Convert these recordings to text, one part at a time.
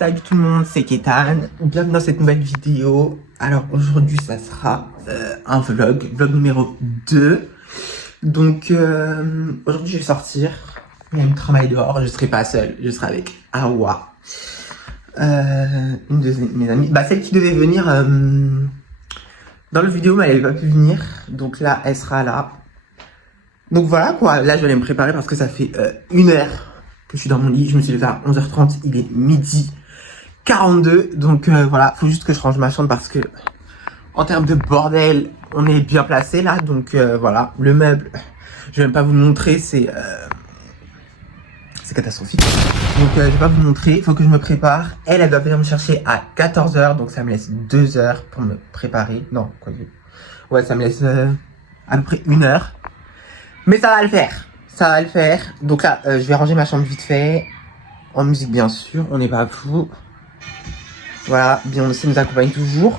Salut tout le monde, c'est Ketan, bienvenue dans cette nouvelle vidéo. Alors aujourd'hui ça sera un vlog numéro 2. Donc aujourd'hui je vais sortir, il y a une travail dehors, je serai pas seule, je serai avec Awa, une de mes amies, celle qui devait venir dans le vidéo mais elle n'avait pas pu venir, donc là elle sera là. Donc voilà quoi, là je vais aller me préparer parce que ça fait 1 heure que je suis dans mon lit, je me suis levé à 11h30, il est midi 42, donc voilà, faut juste que je range ma chambre parce que en termes de bordel, on est bien placé là, donc voilà, le meuble, je vais même pas vous le montrer, c'est catastrophique. Donc je vais pas vous montrer, il faut que je me prépare. Elle doit venir me chercher à 14h, donc ça me laisse 2 heures pour me préparer. Non, quoi, ouais, ça me laisse à peu près 1 heure. Mais ça va le faire, ça va le faire. Donc là, je vais ranger ma chambre vite fait, en musique bien sûr, on n'est pas fou. Voilà, Beyoncé nous accompagne toujours.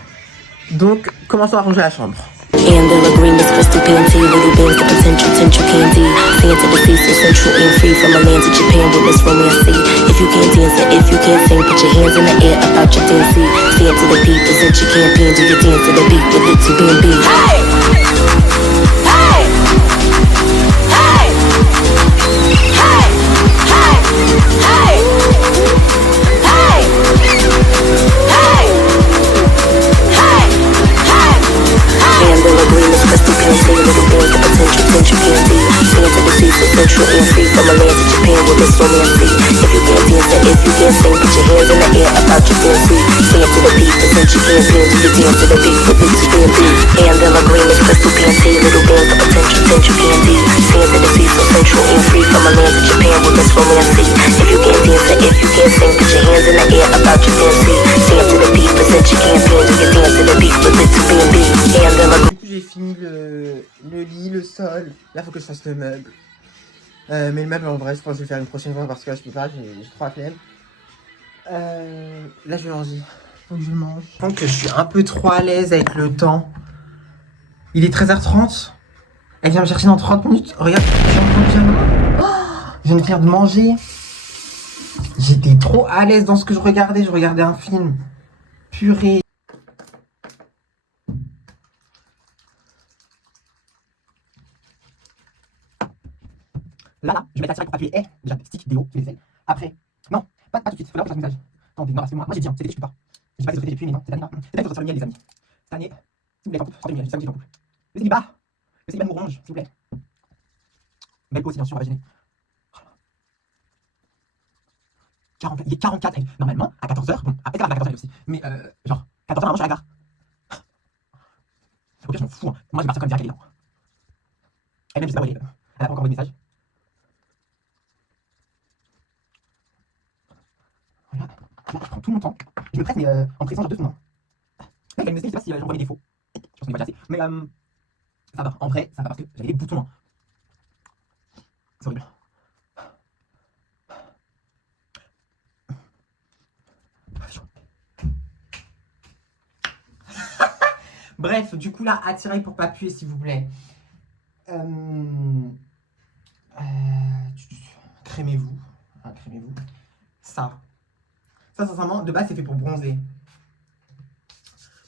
Donc, commençons à ranger la chambre. And the green is crystal panty, little bands, the potential candy. Santa the sea, so central and free from a land to Japan with this romance. If you can't dance and if you can't sing, put your hands in the air about your dancing. Stand to the beat, present your campaign, do your dance to the beat with it to B&B. Hey! Hey! Hey! Hey! Hey! Hey! Candle green is crystal panty, little bands, the potential candy. Stand to the sea, so central and free from a land to Japan with this romance. If you can't dance and if you can't sing, put your hands in the air about your dancing. Stand to the beat, present your campaign, do your dance to the beat with it to B&B. Candle green is crystal panty, little bands, the potential candy. Stand to the sea, so central and free from a land to Japan with this romance. If you can't dance and if you can't sing, put your hands in the air about your dancing. Stand to the beat, present your campaign, do your dance to the beat with it to B&B. Du coup j'ai fini le lit, le sol. Là faut que je fasse le meuble. Mais le meuble en vrai je pense que je vais le faire une prochaine fois parce que là je peux pas, j'ai trop la flemme. Là je vais manger. Faut que je mange. Je pense que je suis un peu trop à l'aise avec le temps. Il est 13h30. Elle vient me chercher dans 30 minutes. Regarde, je viens de finir de manger. J'étais trop à l'aise dans ce que je regardais. Je regardais un film. Purée. Là, je vais mettre la pour appuyer. Déjà, stick, déo, tu les fais. Après, non, pas tout de suite. Faut là que je fasse le message. Attendez, non, parce que moi j'ai dit, cet été, je peux pas. J'ai pas les autres étés, j'ai pu, mais non, cette année, non. Cette année, il faut sortir le miel, les amis. Cette année, s'il vous plaît, en couple, sortez le miel, c'est ça que j'ai en couple. Le célibat nous ronge, s'il vous plaît. Belle peau aussi, bien sûr, on va gêner. Il est 44, normalement, à 14h, bon, après, ça va à 14h aussi. Mais, genre, 14h, normalement, je suis à la gare. Au pire, je m'en fous, hein. Moi, je vais partir comme direct, elle est là. Elle-même, je sais pas où elle est. Elle a pas encore envoyé de message. Voilà. Là, je prends tout mon temps. Je me presse, mais en pressant, genre 2 secondes. Là, elle me dit, je sais pas si j'envoie des défauts. Je pense qu'on est pas assez. Mais ça va. En vrai, ça va parce que j'avais des boutons. Hein. C'est horrible. Bref, du coup, là, attirez pour pas puer, s'il vous plaît. Crémez-vous. Hein, crémez-vous. Ça, sincèrement, de base, c'est fait pour bronzer.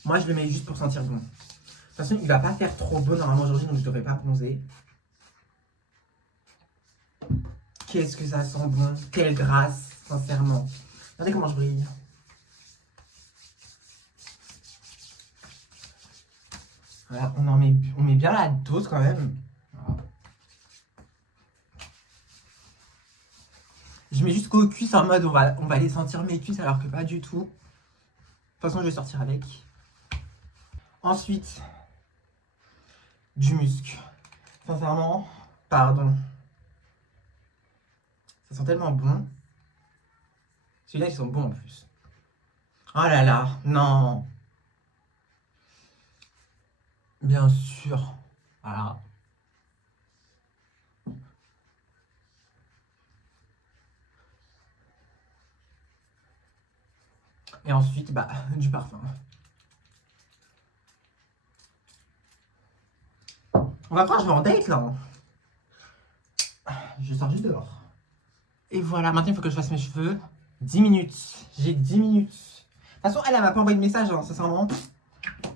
Moi, je le mets juste pour sentir bon. De toute façon, il va pas faire trop beau normalement aujourd'hui, donc je devrais pas bronzer. Qu'est-ce que ça sent bon. Quelle grâce, sincèrement. Regardez comment je brille. Voilà, on met bien la dose quand même. Voilà. Je mets jusqu'aux cuisses en mode on va aller sentir mes cuisses alors que pas du tout. De toute façon, je vais sortir avec. Ensuite, du musc. Sincèrement, pardon. Ça sent tellement bon. Celui-là, ils sont bons en plus. Oh là là, non. Bien sûr. Voilà. Et ensuite, du parfum. On va croire que je vais en date là. Je sors juste dehors. Et voilà, maintenant il faut que je fasse mes cheveux. 10 minutes. J'ai 10 minutes. De toute façon, elle m'a pas envoyé de message, hein, sincèrement.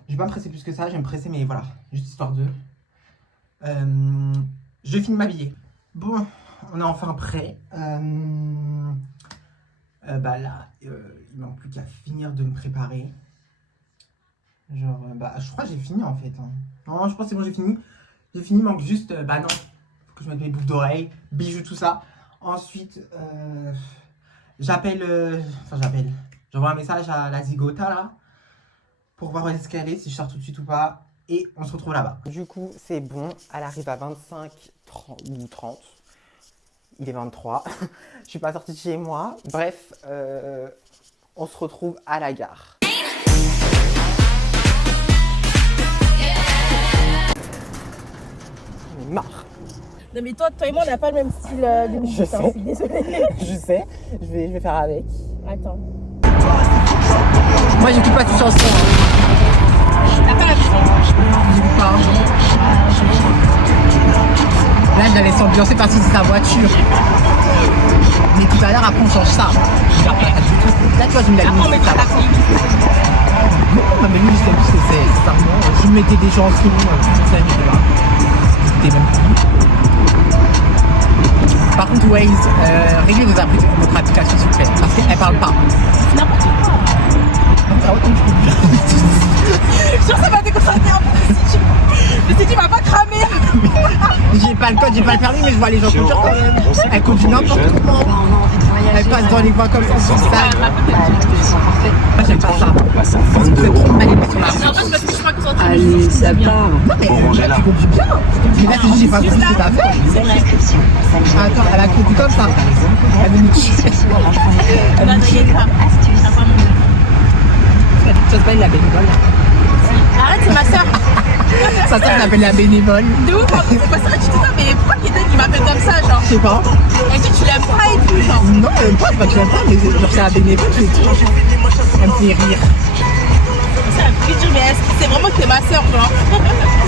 Je vais pas me presser plus que ça, je vais me presser, mais voilà. Juste histoire de... je finis de m'habiller. Bon, on est enfin prêt. Bah là, il manque plus qu'à finir de me préparer. Genre, bah je crois que j'ai fini en fait. Hein. Non, je pense que c'est bon, j'ai fini. J'ai fini, manque juste, bah non, faut que je mette mes boucles d'oreilles, bijoux, tout ça. Ensuite, j'envoie un message à la zigota là, pour voir où est-ce qu'elle est, si je sors tout de suite ou pas. Et on se retrouve là-bas. Du coup, c'est bon, elle arrive à 25, 30 ou 30. Il est 23. Je suis pas sortie de chez moi. Bref, on se retrouve à la gare. J'en ai marre. Non mais toi et moi on n'a pas le même style de musique, Je sais. je suis désolée. Je sais, je vais faire avec. Attends. Moi, j'écoute pas cette chanson. T'as pas la chanson? J'écoute pas. Là, j'allais s'ambiancer parce que c'est sa voiture. Mais tout à l'heure, après, on change ça. Là, tu vois, je me l'ai mis. Après on mettra la playlist. Non, mais lui, je sais plus ce que c'est. Sincèrement, je mettais des chansons, ça, j'étais là. J'écoutais même plus. Par contre, Waze, réglez votre application, s'il vous plaît. Parce qu'elle parle pas. N'importe quoi. Genre ça m'a déconcentré un peu. Je me suis dit, il m'a pas cramé. J'ai pas le code, j'ai pas le permis, mais je vois les gens conduire quand même. Elle conduit n'importe comment. Elle passe dans les voies comme ça, c'est ça. Moi, j'aime pas ça. Vous êtes trop mal aimé sur la route. En fait, parce que je crois que toi, Allez, ça part. Non, mais là, tu conduis bien. Mais là, c'est juste, j'ai pas compris ce que t'as fait. Attends, elle a conduit comme ça. Elle est niquée. on a des grave. Ça s'appelle la bénévole. Arrête, c'est ma soeur. Sa sœur s'appelle la bénévole. De ouf, en plus, c'est pas ça, tu dis ça, mais pourquoi Kéden il m'appelle comme ça, genre? Je sais pas. Elle dit, tu l'aimes pas et tout, genre. Non, même pas, c'est pas que je l'aime pas, mais genre, c'est la bénévole, c'est tout. Elle me fait rire. Ça me fait dire, mais est-ce que c'est vraiment que t'es ma soeur, genre?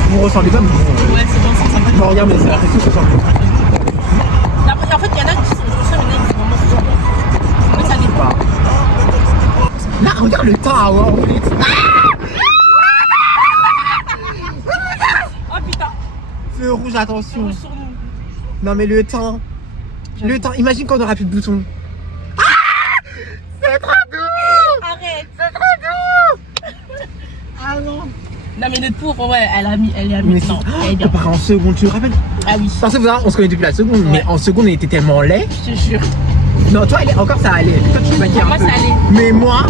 Vous ressemblez pas, mais bon. Ouais, c'est bon, c'est sympa. Je regarde, mais c'est l'impression que ça ressemble. En fait, il y en a qui sont comme ça, mais il y en a qui sont vraiment genre. Mais ça dépend. Là, regarde le temps à voir en fait. Oh putain, Feu rouge, attention. sur nous. Non, mais le temps. Le temps, imagine qu'on aura plus de boutons. C'est trop doux. Arrête. C'est trop doux. Ah non. Non, mais notre pauvre, ouais, elle a mis Mais non, elle est on bien. part en seconde, tu te rappelles? Ah oui, Parce que vous savez, on se connaît depuis la seconde, mais en seconde, on était tellement laid. je te jure. Non, toi, encore ça allait. Toi, tu te maquillais un Moi, peu. ça allait. Mais moi. Ouais,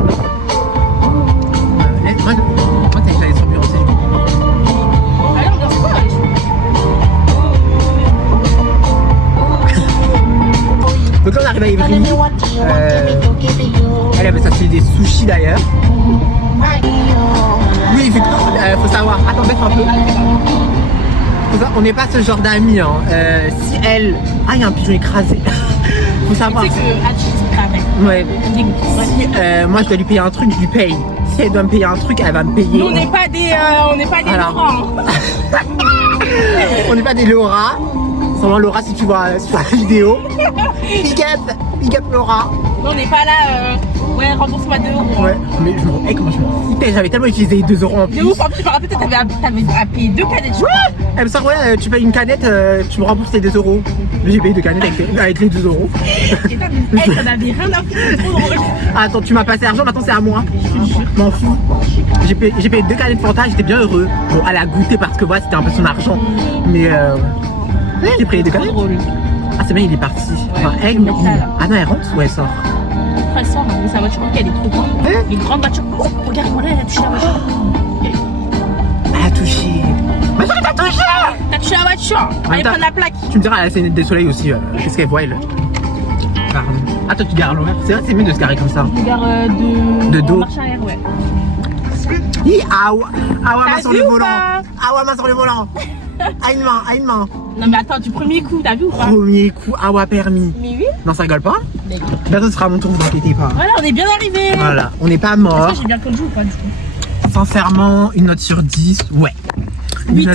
non. Moi, j'allais s'ambiancer. Allez, on danse quoi, Donc là, on arrive à Ivry. Elle avait s'acheter des sushis d'ailleurs. Oui, faut savoir. Attends, baisse un peu. On n'est pas ce genre d'amis. Hein. Si elle. Ah, il y a un pigeon écrasé. Faut savoir. Tu sais que Hatch, c'est pareil. Ouais. Si moi je dois lui payer un truc, je lui paye. Si elle doit me payer un truc, elle va me payer. Nous, on n'est pas des Voilà. Laurent. On n'est pas des Laura. Seulement Laura, si tu vois sur la vidéo. Big up Laura. Nous, on n'est pas là, ouais, rembourse-moi 2 euros. Ouais, mais je m'en comment je m'en foutais, j'avais tellement utilisé 2 euros en plus. De ouf, en plus, je me rappelle, t'avais à payer 2 canettes. Ouais. Elle me sort, ouais, tu payes une canette, tu me rembourses les 2 euros. J'ai payé 2 canettes avec les 2 euros. Et toi, elle, t'en avais rien à foutre, c'est trop drôle. Attends, tu m'as passé l'argent, maintenant c'est à moi. M'en fous. J'ai payé 2 canettes Fanta, j'étais bien heureux. Bon, elle a goûté parce que voilà, c'était un peu son argent. Mais ouais, j'ai payé 2 Trop canettes. drôle. Ah, c'est bien, il est parti. Ouais, Enfin, elle, c'est pour ça, là. ah non, elle rentre ou elle sort? Elle sort, mais sa voiture, elle est trop grande. Ouais. Une grande voiture. Oh, regarde, voilà, elle a touché la voiture. Elle a touché. Mais ça t'a touché! T'as touché la voiture. Allez Attends. prendre la plaque. Tu me diras, elle a ses lunettes de soleil aussi. Qu'est-ce qu'elle voit, elle? Pardon. Ah, toi, tu gares à l'envers. C'est vrai, c'est mieux de se garer comme ça. Regarde De dos. en marche arrière, ouais. Hi, awa, main T'as sur vu le ou volant. pas Awa, main sur le volant. À une main. Non, mais attends, du premier coup, t'as vu ou pas? Premier coup, awa permis. Mais oui. Non, ça rigole pas? Mais... Bientôt, ce sera mon tour, vous inquiétez pas. Voilà, on est bien arrivé. Voilà, on n'est pas Est-ce mort. que j'ai bien conduit ou pas, du coup? Sincèrement, une note sur 10, ouais. 8,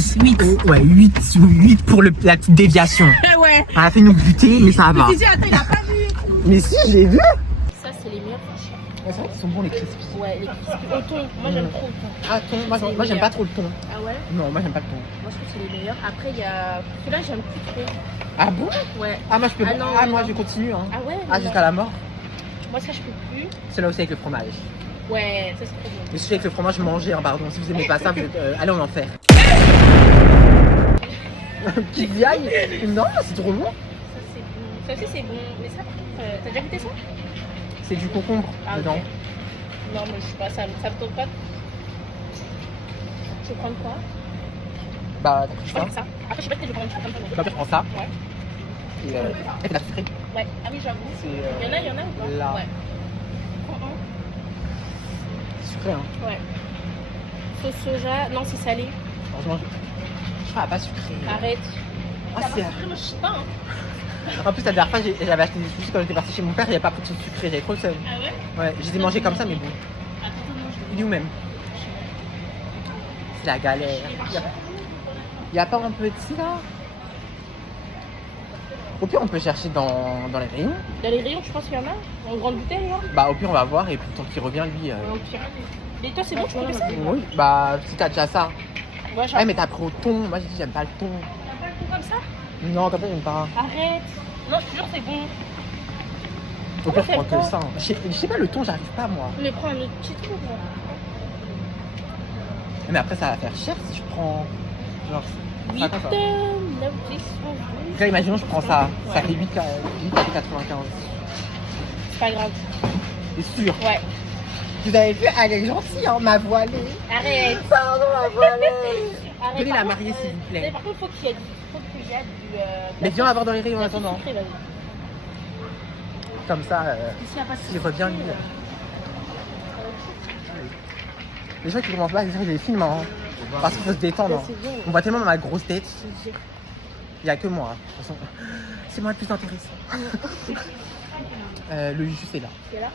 Ouais, 8 pour la petite déviation. Ouais. Elle a fait nous buter, mais ça va. Je me suis dit, attends, il a pas vu. Mais si, j'ai vu. Ça, c'est les meilleurs franchement. C'est vrai qu'ils sont bons les crispy. Ouais, les crispy au thon. Moi, j'aime trop le thon. Ah, thon, moi j'aime pas trop le thon. Ah ouais? Non, moi j'aime pas le thon. Moi, je trouve que c'est les meilleurs. Après, il y a. Celui-là, j'aime plus trop. Ah bon? Ouais. Ah, moi je peux Ah, pas. non, Ah, non, moi non. je continue. Hein. Ah ouais? Ah, jusqu'à la mort. Moi, ça, je peux plus. Celui-là aussi avec le fromage. Ouais, ça, c'est trop bon. Le sushi avec le fromage mangé, hein, pardon. Si vous aimez pas ça, vous êtes, allez en enfer. Petite viaille. Non, c'est trop bon. Ça, c'est bon. Ça aussi, c'est bon. Mais ça, par contre, t'as déjà goûté ça? C'est du concombre Ah, dedans. ok. Non, mais je sais pas, ça me tente pas. Je vais prendre quoi? Bah, Je je prends pense. ça. Après, je sais pas si je vais prendre un truc comme ça. Bah, je prends ça. Ouais. Et c'est la sucrée. Ouais. Ah oui, j'avoue. C'est Il y en a ou pas? là. Ouais. Sucré, hein. Ouais. Sauce soja. Non, c'est salé. Franchement, je crois pas sucré. Arrête. Ah, Ça c'est. va sucré, moi, je sais pas. Hein. En plus, la dernière fois, j'avais acheté des sushis quand j'étais partie chez mon père, il n'y avait pas pris de sauce sucrée, j'avais trop le seum. Ah ouais? Ouais, j'ai des mangés comme ça, mais bon. Attends, non, je Il est où même? C'est la galère. Il y a pas un petit là? Au pire, on peut chercher dans les rayons. Dans les rayons, je pense qu'il y en a. En grande bouteille, là. Bah, au pire, on va voir, et puis tant qu'il revient, lui. Au pire. Et toi, c'est bon, tu peux ça? Oui, bah, si t'as déjà ça. Ouais, Ouais, mais t'as pris au thon. Moi, j'ai dit, j'aime pas le thon. T'as pas le coup comme ça? Non, comme ça, j'aime pas. Arrête. Non, je te jure, c'est bon. Au pire, je Comment prends que t'aimes ça. Hein. Je sais pas, le thon, j'arrive pas, moi. Mais prends un autre petit truc, là. Mais après, ça va faire cher si je prends. Genre. 8, 9, 10, 11, Là, imaginons, je prends ça. Ça Ouais. fait 8,95. C'est pas grave. C'est sûr. Ouais. Vous avez vu, elle est gentille, hein, ma voilée. Arrête. Pardon, ma voilée. Arrête. Venez Par la contre, marier, s'il vous mais plaît. par contre, faut qu'il y ait du. Mais viens avoir dans les rayons en la sauce attendant. sucrée, vas-y. Comme ça, S'il y a pas de il sauce revient, sucrée, lui. Les gens qui commencent pas à dire des films, hein. Parce qu'il faut se détendre. Ouais, Hein. c'est bien. On voit tellement ma grosse tête. Je te jure. Il n'y a que moi. Hein. De toute façon, c'est moi le plus intéressant. Le jus, c'est là. C'est là?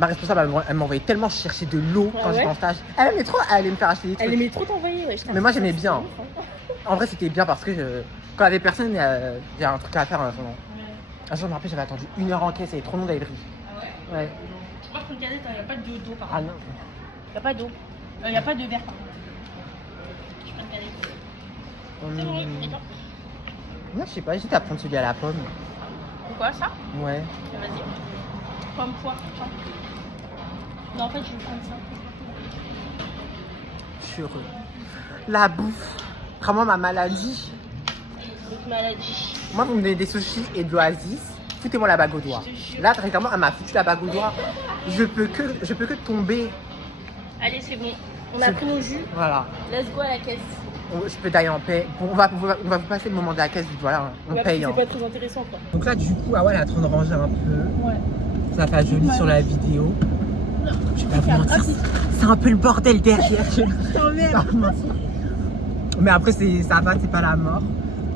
Ma responsable, elle m'envoyait tellement chercher de l'eau Ah quand ouais j'étais en stage. Elle aimait trop aller me faire acheter des trucs. Elle aimait trop t'envoyer, ouais. Mais moi, j'aimais bien. En vrai, c'était bien parce que quand il y avait personne, il y a un truc à faire en attendant. Un jour, je me rappelle, j'avais attendu 1 heure en caisse, il y avait trop long d'aller. Ouais. Moi, je peux regarder, il n'y a pas d'eau par Ah contre. non. Il n'y a pas d'eau. Il n'y a pas de verre par contre. Je peux regarder. C'est bon, et toi? Non, je sais pas, j'étais à prendre celui à la pomme. Pourquoi ça? Ouais. Vas-y. Pomme poire. Tiens. Non, en fait, je vais prendre ça. Je suis heureux. La bouffe. Vraiment ma maladie. Cette maladie. Moi, vous me donnez des sushis et de l'oasis. Foutez-moi la bague au doigt. Je te jure. Là, récemment, elle m'a foutu la bague au doigt. Je peux que tomber. Allez, c'est bon. On a pris nos jus. Voilà. Let's go à la caisse. Je peux d'aller en paix. Bon, on va vous passer le moment de la caisse. Voilà, on Ouais, paye. C'est Hein. pas très intéressant, quoi. Donc là, du coup, ah ouais, elle est en train de ranger un peu. Ouais. Ça fait joli sur la vidéo. Je vais pas vous Ah, mentir. C'est un peu le bordel derrière. t'emmerde. Mais après, ça va, c'est pas la mort.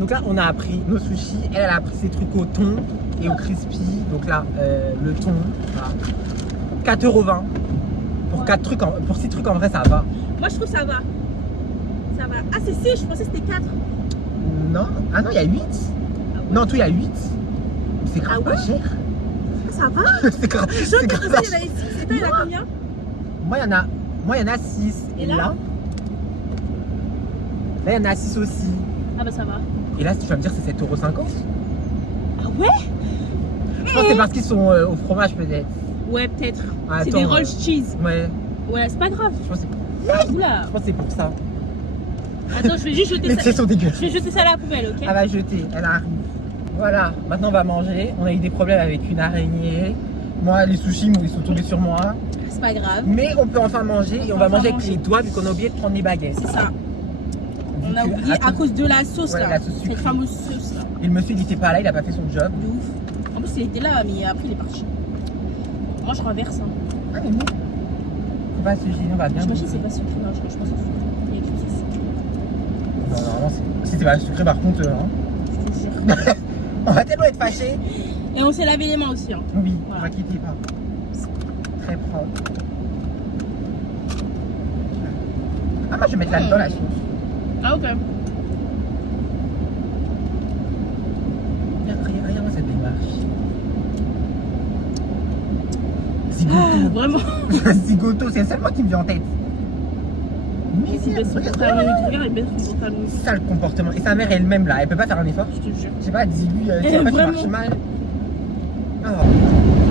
Donc là, on a appris nos sushis. Elle a pris ses trucs au thon et au crispy. Donc là, le thon, voilà. 4,20 € pour 4 trucs. Pour 6 trucs, en vrai, ça va. Moi, je trouve que ça va. Ça va. Ah, c'est 6, je pensais que c'était 4. Non, ah non, il y a 8. Non, tout, il y a 8. C'est grave Ah ouais? pas cher. Ça va? C'est grave, Je c'est grave pas il y en cher. avait 6. Et toi, il y en a combien? Moi, il y en a 6. Et Et là là, il y en a 6 aussi. Ah, bah ça va. Et là, si tu vas me dire, c'est 7,50 €. Ah ouais? Je pense que c'est parce qu'ils sont au fromage, peut-être. Ouais, peut-être. Ah, C'est attends, des rolls cheese. Ouais, Ouais, c'est pas grave. je pense que Oula. c'est pour ça. Attends, je vais juste jeter Les ça. pieds sont dégueulasses. Je vais jeter ça à la poubelle, ok? Elle va jeter, elle arrive. Voilà, maintenant on va manger. On a eu des problèmes avec une araignée. Moi, les sushis, ils sont tombés sur moi. C'est pas grave. Mais on peut enfin manger et on va Enfin manger avec manger. les doigts vu qu'on a oublié de prendre les baguettes. C'est ça. On a Vu que- oublié à cause de la sauce Ouais, là. la sauce Cette sucrée. fameuse sauce là. Et le monsieur, il était pas là, il a pas fait son job. De ouf. En plus, il était là, mais après, il est parti. Moi, je renverse. Hein. Ah, mais non. Faut pas se gêner, on va bien. J'imagine que c'est pas sucré. Non, je pense que c'est sucré. Il y a quelque chose de sucré. Non, normalement, si c'était pas sucré, par contre, hein. Je te jure. On va tellement être fâchés. Et on s'est lavé les mains aussi. Hein. Oui, ne Voilà. vous inquiétez pas. Très propre. Ah, moi, je vais mettre là-dedans la sauce. Ah, ok. Regarde-moi cette démarche. zigoto. Vraiment. Zigoto, c'est le seul mot qui me vient en tête. Il baisse son pantalon, regarde, il baisse son pantalon. C'est ça le comportement. Et sa mère elle-même là, elle peut pas faire un effort. Je te jure. Je sais pas, dis-lui, tu sais pas, tu vraiment. marches mal. Ah.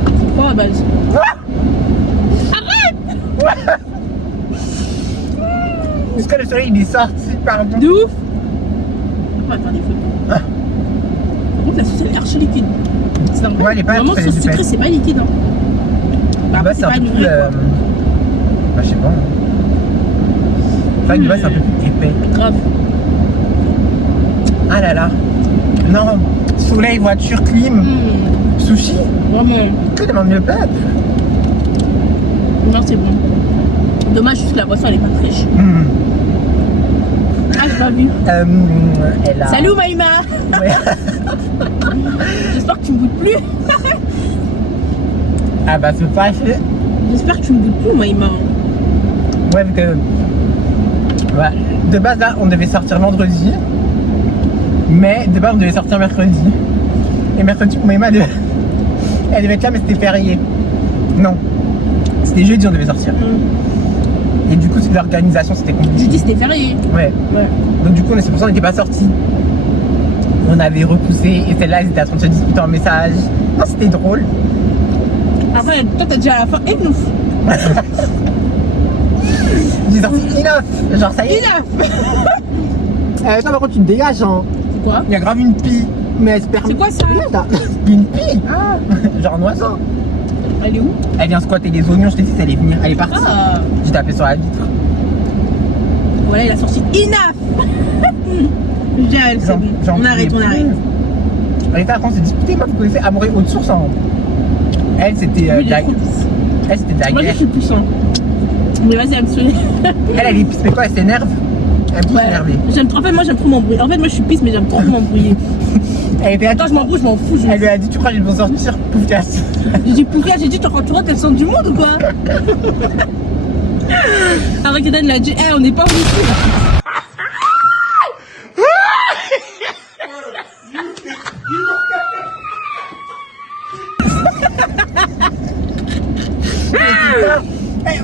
C'est quoi à base? Est-ce que le soleil il est sorti, pardon? De ouf. On va faire des photos. Par contre, la sauce elle est archi liquide. C'est normal. Ouais, elle est pas vraiment, très sauce sucrée, épaisse. c'est pas liquide. Hein. Ah bah c'est un peu une plus... vraie, quoi. Bah je sais pas. Enfin, du bas c'est un peu plus épais. Grave. Ah là là. Non, soleil, voiture, clim, sushi. Vraiment. Que demande le peuple? Non, c'est bon. Dommage juste que la boisson elle est pas fraîche. Ah, j'ai pas vu. Elle a... Salut Maïma. Ouais. J'espère que tu me goûtes plus. Ah bah c'est pas fait. J'espère que tu me goûtes plus Maïma. Ouais, vu que... Ouais. De base là, on devait sortir vendredi. Mais de base on devait sortir mercredi. Et mercredi pour Maïma, elle devait être là mais c'était férié. Non. C'était jeudi on devait sortir. Et du coup, l'organisation c'était compliqué. Jeudi c'était férié. Ouais. Donc du coup, c'est pour ça qu'on n'était pas sortis. On avait repoussé et celle-là, ils étaient en train de se disputer en message. Non, c'était drôle. Après, toi t'as dit à la fin, et nous. J'ai sorti enough. Genre ça y est. Toi par contre, tu te dégages, hein. C'est quoi? Il y a grave une pie. Mais elle se permet. C'est quoi ça? Une pie. Ah. Genre un oiseau. Elle est où? Elle vient squatter les oignons, je t'ai dit, elle est venue. Elle est partie. Ah. J'ai tapé sur la vitre. Voilà, il a sorti enough. C'est bon. On arrête. Elle était à France, s'est disputée. Moi, vous connaissez Amoré Haute Source, hein. Elle, c'était Lui, il est trop pisse. elle, c'était de la Moi, je guerre. suis puissant. Mais vas-y, elle me sonne. Elle est pisse, mais quoi, elle s'énerve. Elle est énervée. En fait, moi, j'aime trop m'embrouiller. En fait, moi, je suis pisse, mais j'aime trop m'embrouiller. Elle était Attends, je m'embrouille, je m'en fous. Elle lui a dit, tu crois qu'ils vont sortir Poufias? J'ai dit, pour rien, j'ai dit, tu rentres, t'es le centre du monde ou quoi? Alors Kedan l'a dit, on n'est pas au lycée.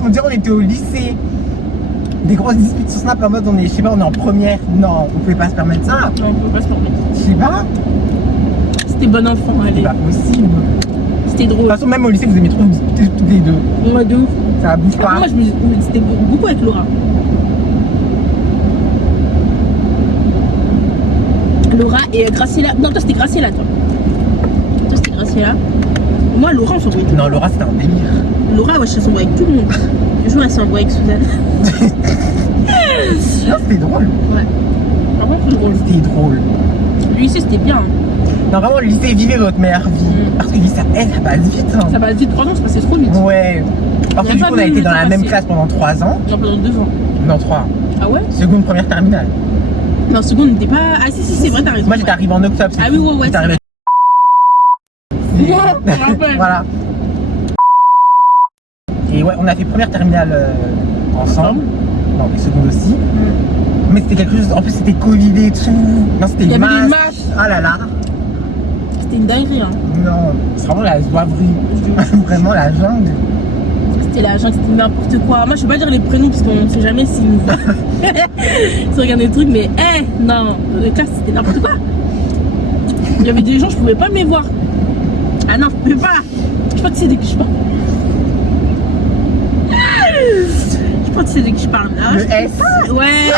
On dirait qu'on était au lycée. Des grosses disputes sur Snap en mode on est, je sais pas, on est en première. Non, on pouvait pas se permettre ça. Non, on peut pas se permettre. Je sais pas. C'était bon enfant, C'est allez. pas possible. C'était De toute drôle. façon, même au lycée, vous aimez trop discuter toutes les deux. Moi, de ouf. Ça bouge pas. Moi, c'était beaucoup avec Laura. Laura et Graciela. Non, toi, c'était Graciela, toi. Toi, c'était Graciela. Moi, Laura, on s'embrouille. Non, Laura, c'était un délire. Laura, ouais, je s'embrouille avec tout le monde. Je joue à s'embrouiller avec Suzanne. Non, c'était drôle. Ouais. Par contre, c'est drôle. C'était drôle. Le lycée, c'était bien. Non, vraiment, le lycée, vivez votre meilleure vie. Parce que le lycée, ça passe vite. Hein. Ça passe vite, 3 ans, c'est passé trop vite. Ouais. Parce que On a du pas coup, on a vu été le dans temps la même passer. classe pendant 3 ans. Genre pendant 2 ans. Non, 3. Ah ouais? Seconde, première, terminale. Non, seconde, on n'était pas. Ah, si, c'est vrai, t'as raison. Moi, j'étais arrivé en octobre. Ah oui, ouais. J'étais arrivé. Ouais, je me rappelle. Voilà. Et ouais, on a fait première terminale ensemble. Non, mais seconde aussi. Mais c'était quelque chose. En plus, c'était Covid et tout. Non, c'était Il y une avait les masse. masques. Ah là là. C'était une dinguerie, hein. Non, c'est vraiment la zouaverie. Vraiment la jungle. C'était la jungle, c'était n'importe quoi. Moi, je vais pas dire les prénoms parce qu'on sait jamais s'ils nous voient. Ils regardent des trucs, mais non, le classe, c'était n'importe quoi. Il y avait des gens, je pouvais pas me les voir. Ah non, je pouvais pas. Je sais pas qui c'est de qui je parle. Je sais pas qui c'est de qui je parle. Ah, Le je S. sais pas. Ouais.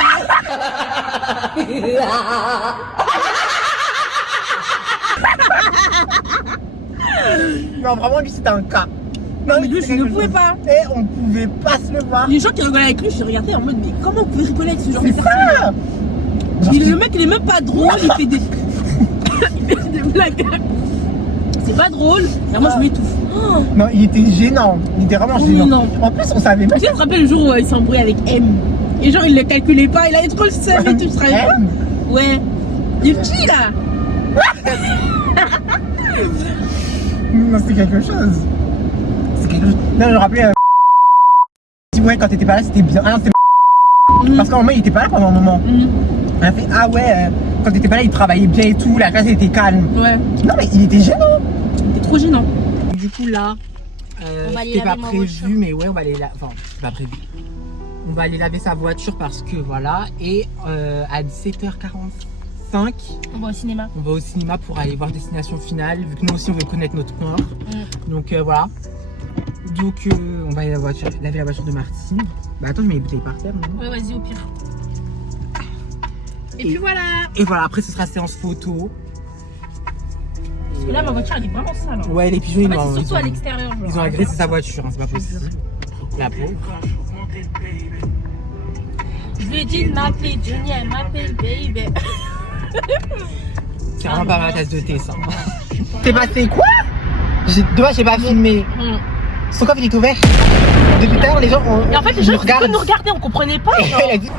Non, vraiment, lui, c'était un cas. Non, mais lui, je ne pouvais pas. Et on pouvait pas se le voir. Les gens qui rigolaient avec lui, je regardais en mode, mais comment vous pouvez rigoler avec ce genre de C'est personne? ça. Le mec, il est même pas drôle, il fait des. Il fait des blagues. C'est pas drôle. Et moi, je m'étouffe. Oh. Non, il était gênant. Il était vraiment Oui, gênant. non. En plus, on savait même Tu te rappelles le jour où il s'embrouillait avec M? Et genre, il le calculait pas, il avait trop le seum et tout, je savais pas. M. Ouais. Il est petit là. Non, c'était quelque chose. C'est quelque chose. Non, je me rappelais. Ouais, quand t'étais pas là, c'était bien. Ah non, c'était. Parce qu'en moment, il était pas là pendant un moment. On a fait, ah ouais, quand t'étais pas là, il travaillait bien et tout, la classe était calme. Ouais. Non, mais il était gênant. C'était trop gênant. Du coup, là, On va aller c'était pas laver ma voiture. prévu, mais ouais, on va aller laver. Enfin, c'est pas prévu. On va aller laver sa voiture parce que voilà. Et à 17h45, On va au cinéma. on va au cinéma pour aller voir Destination Finale, vu que nous aussi on veut connaître notre mort. Donc voilà. Donc on va aller laver la voiture de Martine. Bah attends, je mets les bouteilles par terre. Non Ouais, vas-y, au pire. Et puis voilà. et voilà, après ce sera séance photo. Parce que là, ma voiture, elle est vraiment sale. Hein. Ouais, les pigeons, En fait, ils c'est surtout à l'extérieur. Genre. ils ont agressé sa voiture, hein, c'est pas possible. La pauvre. Je lui ai dit de m'appeler Johnny, elle m'appelle baby. C'est vraiment pas ma tasse de thé, ça. T'es passé quoi? Dommage, j'ai pas filmé. Son coffre il est ouvert. Depuis tout à l'heure, les gens Et en fait, les gens nous ils que nous regarder, on comprenait pas. Genre. Elle a dit-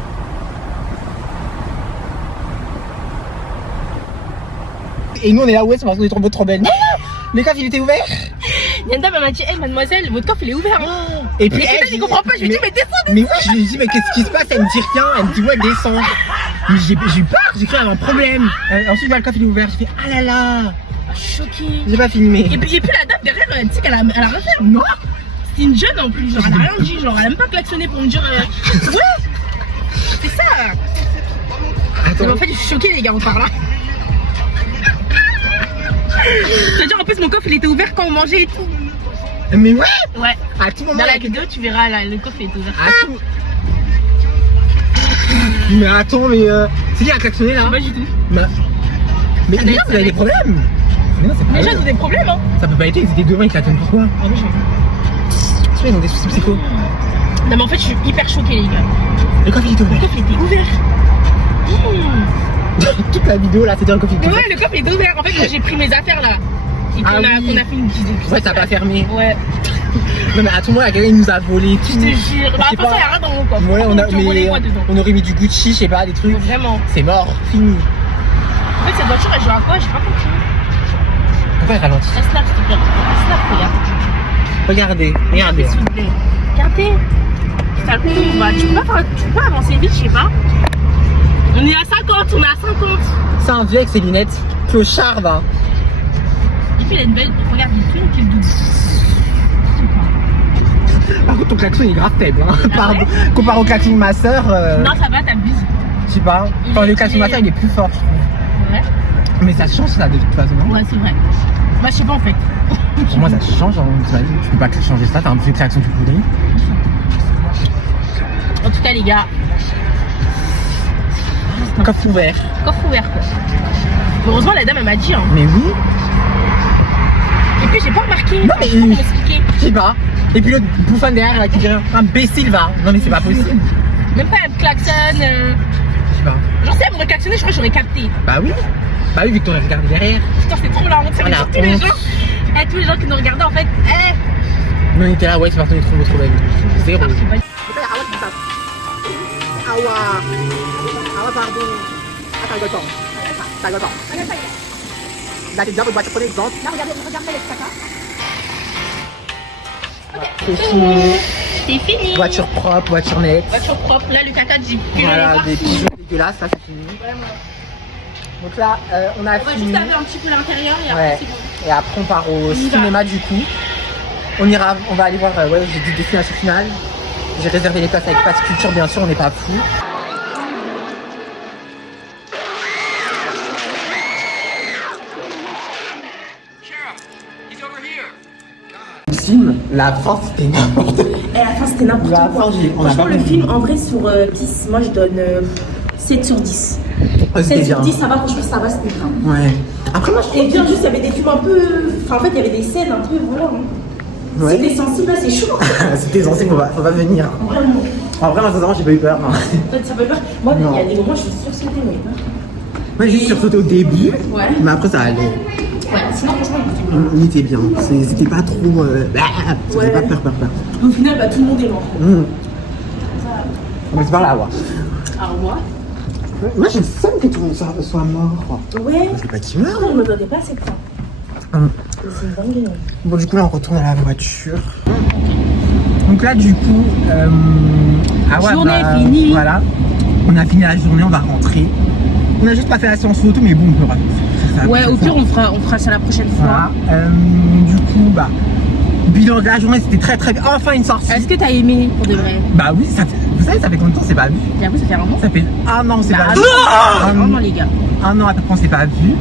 Et nous on est là, ouais, c'est parce qu'on est trop belle. Non, le coffre il était ouvert. Il y a une dame, elle m'a dit, hey mademoiselle, votre coffre il est ouvert. Hein. Et puis Mais elle, putain, il comprend pas. Je lui ai dit, mais descends. mais oui, je lui ai dit, mais qu'est-ce qui se passe? Elle me dit rien, elle me dit, ouais, descends. Mais j'ai eu peur, j'ai cru avoir un problème. Ensuite, je vois le coffre il est ouvert, je fais, ah là là, Choquée. j'ai pas filmé. Et puis la dame derrière, tu sais qu'elle a rien fait. Non. C'est une jeune en plus, genre elle a rien dit, genre elle a même pas klaxonné pour me dire ouais. C'est ça. Attends. Mais en fait, je suis choquée les gars, on part là. C'est-à-dire en plus mon coffre il était ouvert quand on mangeait et tout. Mais ouais, Ouais. à tout moment. Dans la vidéo tu verras là, le coffre il était ouvert. À tout... Mais attends, mais c'est qui a klaxonné là? Pas du tout. Mais les gens, vous avez des problèmes. Mais non, c'est pas Les gens eux. ils ont des problèmes hein. Ça peut pas être, ils étaient devant, ils klaxonnent pourquoi? Je sais, ils ont des soucis psycho. Non mais en fait je suis hyper choquée les gars. Le coffre il est Le ouvert. coffre il était ouvert. Toute la vidéo là, c'était un coffre il était ouvert. Ouais le coffre il était ouvert. En fait moi j'ai pris mes affaires là. Et Ah qu'on a oui. fait une petite. Ouais, t'as pas fermé. Ouais. Non, mais à tout moment, la quelqu'un il nous a volé tout. Je te jure. Bah Je sais après ça pas. y'a rien dans mon coffre. Ouais, on a, Ils ont volé quoi dedans. on aurait mis du Gucci, je sais pas, des trucs. Vraiment. C'est mort, fini. En fait cette voiture elle joue à quoi? J'ai pas compris. Pourquoi elle ralentit? Un snap s'il te plaît. Un snap regarde. Regardez. S'il vous plaît. Regardez. Ça le coup, bah, tu peux pas avancer vite, je sais pas. On est à 50, on est à 50. C'est un vieux avec ses lunettes. Clochard, va. Et puis il a une belle. Regarde, il fait qu'il double. Par contre, ton klaxon il est grave faible. Hein. Ah ouais Comparé au klaxon de ma soeur. Non, ça va, t'abuses. Je sais pas. Enfin, le klaxon de ma soeur il est plus fort, je trouve. Ouais. Mais ça change ça de toute façon. Non Ouais, c'est vrai. Bah, je sais pas en fait. Pour moi, ça change. Hein. Tu peux pas changer ça. T'as un vieux klaxon tout pourri. En tout cas, les gars, Coffre ouvert. coffre ouvert quoi. Heureusement, la dame elle m'a dit. Hein. Mais oui. Et puis, j'ai pas remarqué. Non, mais- Je sais pas comment expliquer. Je sais pas. Et puis l'autre bouffon derrière là qui dit rien. Imbécile va. Non mais c'est pas possible. Même pas elle me klaxonne. Je sais pas. Genre, si elle m'aurait klaxonné, je crois que j'aurais capté. Bah oui. Bah oui, vu que t'aurais regardé derrière. Putain, c'est trop la honte. Ça veut Voilà, dire tous les honte. gens. Tous les gens qui nous regardaient en fait. Nous on était là, ouais, c'est parti, on est trop belle. Zéro. Awa, pardon. Attends, T'as là, t'es bien votre voiture, prenez exemple. Là, regardez les caca. C'est fini. C'est fini. Voiture propre, voiture nette. Voiture propre. Là, le caca, j'ai pu Voilà, aller des partout. pigeons dégueulasses, ça c'est fini. Donc là, on a On va fini. juste laver un petit peu l'intérieur et après Ouais. c'est bon. Et après on part au y va. cinéma du coup. On va aller voir, ouais, j'ai dit Destination Finale. J'ai réservé les places avec Pass Culture, bien sûr, on n'est pas fou. Film, la fin c'était n'importe quoi. Et à la fin, c'était n'importe La quoi. fin, on a Franchement, pas le compris. film, en vrai, sur 10, moi je donne 7 sur 10. Ouais, 7 c'était sur bien. 10, ça va, franchement, ça va, c'était bien. Ouais. Après moi je Et bien, juste, il y avait des films un peu. Enfin, en fait, il y avait des scènes un peu. Voilà. Hein. Ouais. C'était sensible, là, c'est chaud. c'était censé, faut pas venir. Vraiment. En vrai, moi sincèrement j'ai pas eu peur. Hein. Toi, ça fait peur. Moi, Non. il y a des moments, je suis sursautée, mais pas. Moi j'ai juste sursauté au début, Ouais. mais après ça allait. Ouais, sinon, franchement, On était bien. C'était pas trop. Ça faisait Ouais. pas peur. au final, bah, tout le monde est mort. Mais c'est par là, ouais. Alors, moi. Moi j'ai le seum que tout le monde soit mort. Ouais. Je veux pas qu'il meure. On me donnait pas cette fois. C'est une dinguerie. Bon, du coup, là, on retourne à la voiture. Donc là, du coup, Journée finie. Voilà. On a fini la journée, on va rentrer. On a juste pas fait la séance photo, mais bon, on peut rater. Ouais, au pire, on fera ça la prochaine fois. Voilà. Du coup, bah, Bilan de la journée, c'était très très bien. Enfin une sortie. Est-ce que t'as aimé pour de vrai? Bah oui, ça fait, vous savez, ça fait combien de temps on s'est pas vu? J'avoue, ça fait un moment. Ça fait un an, on s'est Bah, pas vu. un an, vraiment, les gars. Un an à peu près, on s'est pas vu.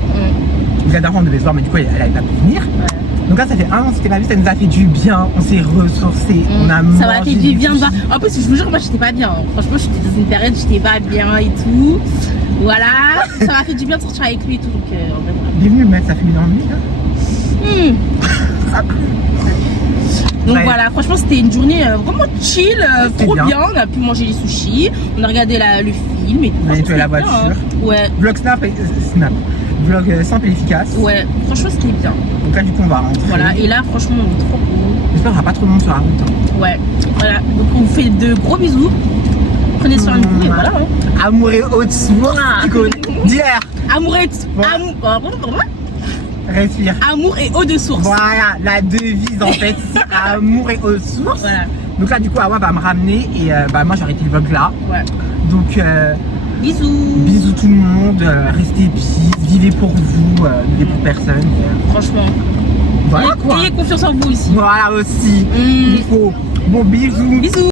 La dernière fois, on devait se voir, mais du coup, elle avait pas pu venir. Ouais. Donc là, ça fait un an, on s'était pas vu, ça nous a fait du bien. On s'est ressourcés, on a Ça m'a mangé fait du bien de sushis. voir. En plus, je vous jure, moi, j'étais pas bien. Franchement, j'étais dans une période, j'étais pas bien et tout. Voilà. Ça m'a fait du bien de sortir avec lui et tout. Donc, en vrai, voilà. Il est venu me mettre sa fumée dans le nez, là. Ça pue. Donc Ouais. voilà, franchement, c'était une journée vraiment chill, C'était trop bien. bien. On a pu manger les sushis, on a regardé le film et tout. On a nettoyé la Franchement, c'était voiture. bien, hein. Ouais, Vlog snap. Vlog simple et efficace. ouais, franchement, c'était bien. Donc là, du coup, on va rentrer. Voilà, et là, franchement, on est trop beau. J'espère qu'il n'y aura pas trop de monde sur la route. Hein. Ouais, voilà. Donc, on vous fait de gros bisous. Prenez soin de vous et voilà. Hein. Amour et haute source. Dis-leur. Amour et Respire. amour et eau de source. Voilà, la devise en fait, c'est amour et haute source. Voilà, Donc là, du coup, Awa va me ramener et moi, j'ai arrêté le vlog là. ouais. Donc, Bisous. bisous tout le monde, restez peace, vivez pour vous, vivez pour personne. Franchement. Voilà quoi. Ayez confiance en vous aussi. Voilà aussi, il faut. Bon, bisous. Bisous.